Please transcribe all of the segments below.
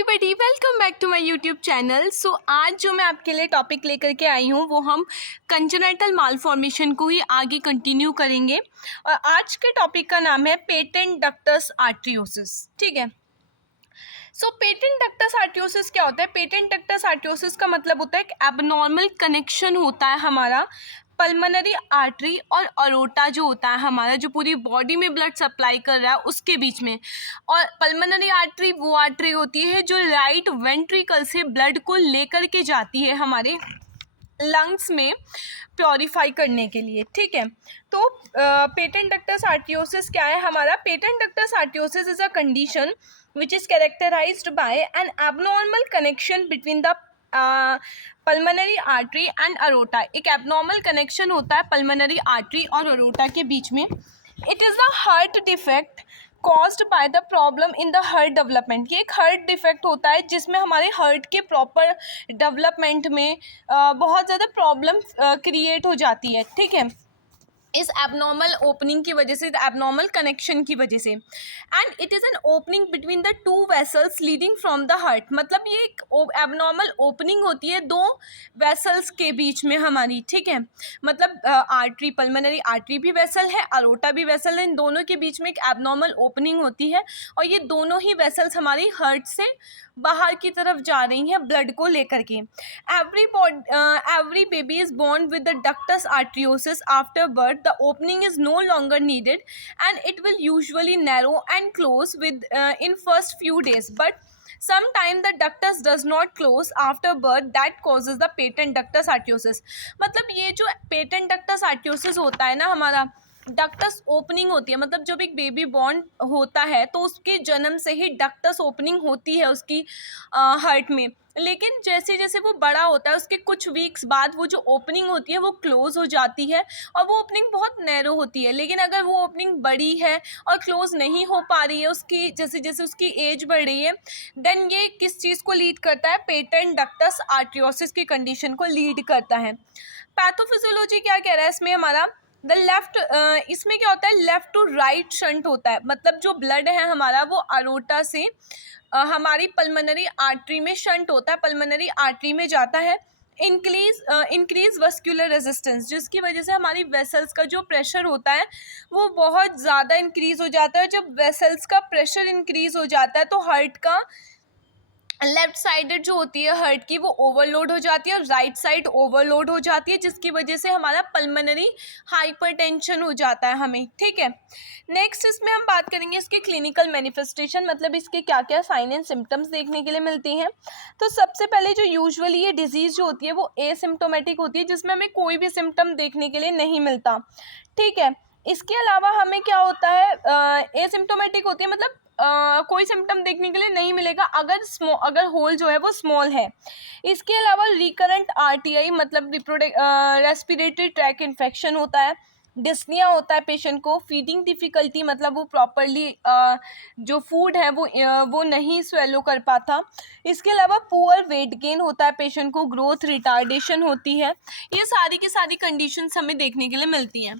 Everybody, welcome back to my YouTube channel. So आज जो मैं आपके लिए टॉपिक लेकर के आई हूँ वो हम कंजेनिटल मालफॉर्मेशन को ही आगे कंटिन्यू करेंगे। और आज के टॉपिक का नाम है पेटेंट डक्टस आर्टरियोसिस। ठीक है। सो पेटेंट डक्टस आर्टरियोसिस क्या होता है? पेटेंट डक्टस आर्टरियोसिस का मतलब होता है कि एबनॉर्मल कनेक्शन होता है हमारा पल्मोनरी आर्टरी और अरोटा जो होता है हमारा, जो पूरी बॉडी में ब्लड सप्लाई कर रहा है उसके बीच में। और पल्मोनरी आर्टरी वो आर्टरी होती है जो राइट वेंट्रिकल से ब्लड को लेकर के जाती है हमारे लंग्स में प्योरीफाई करने के लिए। ठीक है। तो पेटेंट डक्टस आर्टरियोसिस क्या है हमारा? Patent ductus आर्टरियोसिस is a condition which is characterized by an abnormal connection between the pulmonary artery and aorta. एक एबनॉर्मल कनेक्शन होता है पल्मोनरी आर्टरी और अरोटा के बीच में। It is the heart defect caused by the problem in the heart development. ये एक heart defect होता है जिसमें हमारे हार्ट के प्रॉपर डेवलपमेंट में बहुत ज़्यादा प्रॉब्लम क्रिएट हो जाती है। ठीक है, इस एबनॉर्मल ओपनिंग की वजह से, एबनॉर्मल कनेक्शन की वजह से। And it is an opening between the two vessels leading from the heart. मतलब ये एक एबनॉर्मल ओपनिंग होती है दो वेसल्स के बीच में हमारी। ठीक है, मतलब आर्टरी, पल्मोनरी आर्टरी भी वेसल है, अरोटा भी वेसल है, इन दोनों के बीच में एक एबनॉर्मल ओपनिंग होती है और ये दोनों ही वेसल्स हमारी हार्ट से बाहर की तरफ जा रही हैं ब्लड को लेकर के। Every baby is born with the ductus arteriosus after birth. the opening is no longer needed and it will usually narrow and close with in first few days, but sometimes the ductus does not close after birth, that causes the patent ductus arteriosus। मतलब ये जो patent ductus arteriosus होता है ना हमारा, ductus opening होती है। मतलब जब एक बेबी बॉर्न होता है तो उसके जन्म से ही डक्टस ओपनिंग होती है उसकी हार्ट में, लेकिन जैसे जैसे वो बड़ा होता है उसके कुछ वीक्स बाद वो जो ओपनिंग होती है वो क्लोज हो जाती है और वो ओपनिंग बहुत नैरो होती है। लेकिन अगर वो ओपनिंग बड़ी है और क्लोज नहीं हो पा रही है उसकी, जैसे जैसे उसकी एज बढ़ रही है, देन ये किस चीज़ को लीड करता है? पेटेंट डक्टस आर्टरियोसिस की कंडीशन को लीड करता है। पैथोफिजियोलॉजी क्या कह रहा है इसमें हमारा? द लेफ्ट, इसमें क्या होता है? लेफ्ट टू राइट शंट होता है। मतलब जो ब्लड है हमारा वो अरोटा से हमारी पल्मोनरी आर्टरी में शंट होता है, पल्मोनरी आर्टरी में जाता है। इंक्रीज वस्कुलर रेजिस्टेंस, जिसकी वजह से हमारी वेसल्स का जो प्रेशर होता है वो बहुत ज़्यादा इंक्रीज हो जाता है। जब वेसल्स का प्रेशर इंक्रीज हो जाता है तो हार्ट का लेफ्ट साइडेड जो होती है हार्ट की वो ओवरलोड हो जाती है और राइट साइड ओवरलोड हो जाती है, जिसकी वजह से हमारा पल्मोनरी हाइपरटेंशन हो जाता है हमें। ठीक है, नेक्स्ट इसमें हम बात करेंगे इसके क्लिनिकल मैनिफेस्टेशन, मतलब इसके क्या क्या साइन एंड सिम्टम्स देखने के लिए मिलती हैं। तो सबसे पहले जो यूजुअली ये डिजीज़ जो होती है वो एसिम्टोमेटिक होती है, जिसमें हमें कोई भी सिम्टम देखने के लिए नहीं मिलता। ठीक है, इसके अलावा हमें क्या होता है? एसिम्टोमेटिक होती है, मतलब कोई सिम्टम देखने के लिए नहीं मिलेगा अगर होल जो है वो स्मॉल है। इसके अलावा रिकरेंट आरटीआई, मतलब रेस्पिरेटरी ट्रैक इन्फेक्शन होता है। डिस्निया होता है पेशेंट को। फीडिंग डिफ़िकल्टी, मतलब वो प्रॉपरली जो फूड है वो नहीं स्वेलो कर पाता। इसके अलावा पुअर वेट गेन होता है पेशेंट को। ग्रोथ रिटार्डेशन होती है। ये सारी की सारी कंडीशंस हमें देखने के लिए मिलती हैं।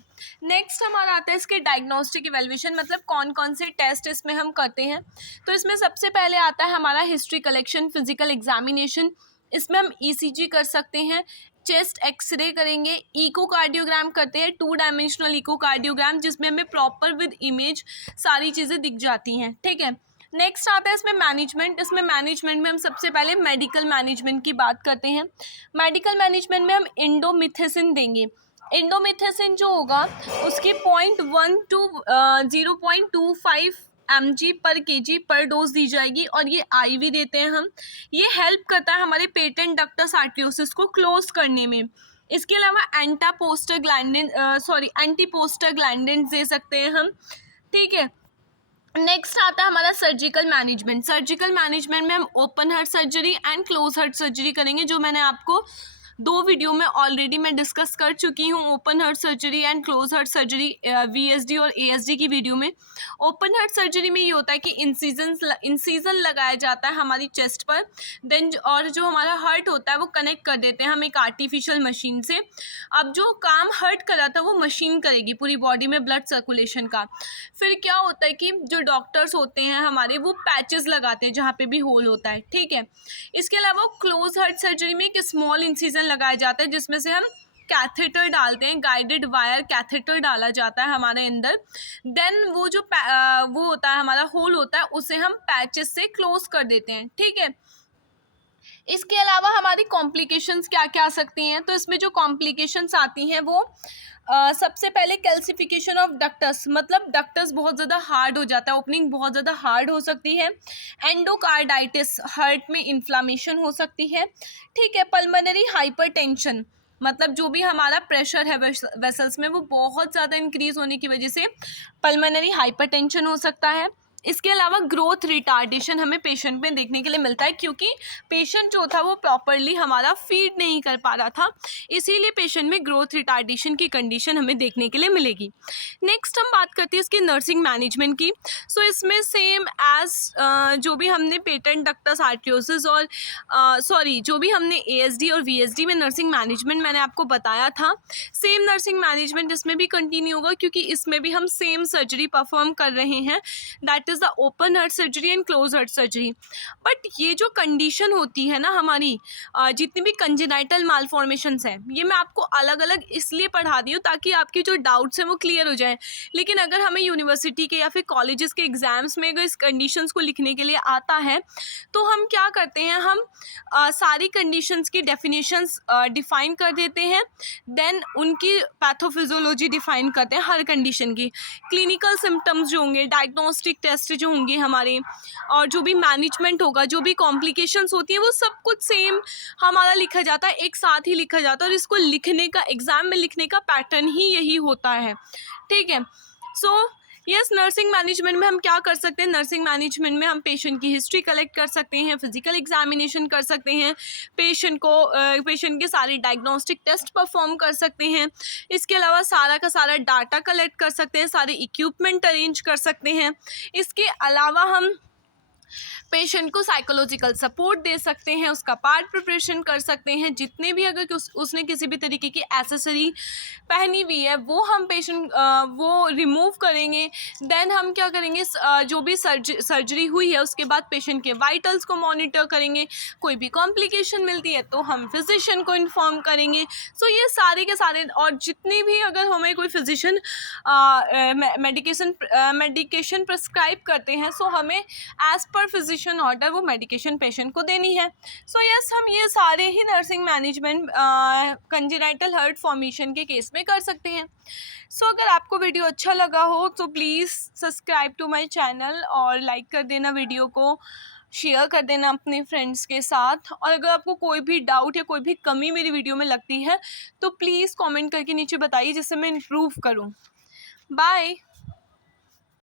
नेक्स्ट हमारा आता है इसके डायग्नोस्टिक इवैल्यूएशन, मतलब कौन कौन से टेस्ट इसमें हम करते हैं। तो इसमें सबसे पहले आता है हमारा हिस्ट्री कलेक्शन, फिजिकल एग्जामिनेशन। इसमें हम ईसीजी कर सकते हैं, चेस्ट एक्सरे करेंगे, इकोकार्डियोग्राम करते हैं, 2 डायमेंशनल इकोकार्डियोग्राम, जिसमें हमें प्रॉपर विद इमेज सारी चीज़ें दिख जाती हैं। ठीक है, नेक्स्ट आता है इसमें मैनेजमेंट। इसमें मैनेजमेंट में हम सबसे पहले मेडिकल मैनेजमेंट की बात करते हैं। मेडिकल मैनेजमेंट में हम इंडोमिथेसिन देंगे। इंडोमिथेसिन जो होगा उसकी 0.1 to 0.25 mg पर kg पर डोज दी जाएगी और ये आईवी देते हैं हम। ये हेल्प करता है हमारे पेटेंट डक्टस आर्टरियोसिस को क्लोज करने में। इसके अलावा एंटीपोस्टाग्लैंडिन दे सकते हैं हम। ठीक है, नेक्स्ट आता है हमारा सर्जिकल मैनेजमेंट। सर्जिकल मैनेजमेंट में हम open heart surgery and close heart surgery करेंगे, जो मैंने आपको 2 वीडियो में ऑलरेडी मैं डिस्कस कर चुकी हूँ, open heart surgery and close heart surgery, VSD और ASD की वीडियो में। ओपन हार्ट सर्जरी में ये होता है कि इंसीजन लगाया जाता है हमारी चेस्ट पर, देन और जो हमारा हार्ट होता है वो कनेक्ट कर देते हैं हम एक आर्टिफिशियल मशीन से। अब जो काम हार्ट कर रहा था वो मशीन करेगी पूरी बॉडी में ब्लड सर्कुलेशन का। फिर क्या होता है कि जो डॉक्टर्स होते हैं हमारे, वो पैचेस लगाते हैं जहाँ पे भी होल होता है, ठीक है। इसके अलावा क्लोज हार्ट सर्जरी में एक स्मॉल इंसिजन लगाया जाता है जिसमें से हम कैथेटर डालते हैं, गाइडेड वायर कैथेटर डाला जाता है हमारे अंदर। देन वो जो वो होता है हमारा होल होता है उसे हम पैचेस से क्लोज कर देते हैं, ठीक है। इसके अलावा हमारी कॉम्प्लिकेशंस क्या क्या आ सकती हैं, तो इसमें जो कॉम्प्लिकेशंस आती हैं वो सबसे पहले कैल्सिफिकेशन ऑफ डक्टस, मतलब डक्टस बहुत ज़्यादा हार्ड हो जाता है, ओपनिंग बहुत ज़्यादा हार्ड हो सकती है। एंडोकार्डाइटिस, हार्ट में इन्फ्लामेशन हो सकती है, ठीक है। पल्मोनरी हाइपरटेंशन, मतलब जो भी हमारा प्रेशर है वेसल्स में वो बहुत ज़्यादा इंक्रीज होने की वजह से पल्मोनरी हाइपरटेंशन हो सकता है। इसके अलावा ग्रोथ रिटार्डेशन हमें पेशेंट में देखने के लिए मिलता है, क्योंकि पेशेंट जो था वो प्रॉपरली हमारा फीड नहीं कर पा रहा था, इसीलिए पेशेंट में ग्रोथ रिटार्डेशन की कंडीशन हमें देखने के लिए मिलेगी। नेक्स्ट हम बात करते हैं इसकी नर्सिंग मैनेजमेंट की। सो इसमें सेम एज जो भी हमने पेटेंट डक्टस आर्टियोसिस और जो भी हमने ASD और VSD में नर्सिंग मैनेजमेंट मैंने आपको बताया था, सेम नर्सिंग मैनेजमेंट इसमें भी कंटिन्यू होगा, क्योंकि इसमें भी हम सेम सर्जरी परफॉर्म कर रहे हैं, that is the open heart surgery and close heart surgery. But ये जो कंडीशन होती है ना हमारी, जितनी भी कंजेनाइटल मालफॉर्मेशंस हैं, ये मैं आपको अलग अलग इसलिए पढ़ा रही हूँ ताकि आपकी जो डाउट्स हैं वो क्लियर हो जाए। लेकिन अगर हमें यूनिवर्सिटी के या फिर कॉलेजेस के एग्जाम्स में अगर इस कंडीशंस को लिखने के लिए आता है तो हम क्या करते हैं, हम सारी कंडीशंस की डेफिनेशंस डिफाइन कर देते हैं, देन उनकी पैथोफिजियोलॉजी डिफाइन करते हैं हर कंडीशन की, क्लिनिकल सिम्टम्स जो होंगे, डायग्नोस्टिक टेस्ट जो होंगे हमारे, और जो भी मैनेजमेंट होगा, जो भी कॉम्प्लिकेशंस होती हैं वो सब कुछ सेम हमारा लिखा जाता है, एक साथ ही लिखा जाता है, और इसको लिखने का, एग्जाम में लिखने का पैटर्न ही यही होता है, ठीक है। सो यस, नर्सिंग मैनेजमेंट में हम क्या कर सकते हैं, नर्सिंग मैनेजमेंट में हम पेशेंट की हिस्ट्री कलेक्ट कर सकते हैं, फिजिकल एग्जामिनेशन कर सकते हैं, पेशेंट के सारे डायग्नोस्टिक टेस्ट परफॉर्म कर सकते हैं। इसके अलावा सारा का सारा डाटा कलेक्ट कर सकते हैं, सारे इक्विपमेंट अरेंज कर सकते हैं। इसके अलावा हम पेशेंट को साइकोलॉजिकल सपोर्ट दे सकते हैं, उसका पार्ट प्रिपरेशन कर सकते हैं, जितने भी अगर उसने किसी भी तरीके की एसेसरी पहनी हुई है वो हम वो रिमूव करेंगे। देन हम क्या करेंगे, जो भी सर्जरी हुई है उसके बाद पेशेंट के वाइटल्स को मॉनिटर करेंगे, कोई भी कॉम्प्लिकेशन मिलती है तो हम फिजिशियन को इन्फॉर्म करेंगे। सो ये सारे के सारे, और जितनी भी अगर हमें कोई फिजिशियन मेडिकेशन प्रिस्क्राइब करते हैं, सो हमें एज पर फिजिशियन ऑर्डर वो मेडिकेशन पेशेंट को देनी है। सो यस, हम ये सारे ही nursing management congenital heart formation के केस में कर सकते हैं। सो अगर आपको वीडियो अच्छा लगा हो तो please subscribe to my channel और लाइक कर देना, वीडियो को शेयर कर देना अपने फ्रेंड्स के साथ। और अगर आपको कोई भी डाउट या कोई भी कमी मेरी वीडियो में लगती है तो प्लीज़ कमेंट करके नीचे बताइए, जिससे मैं इम्प्रूव करूँ। बाय।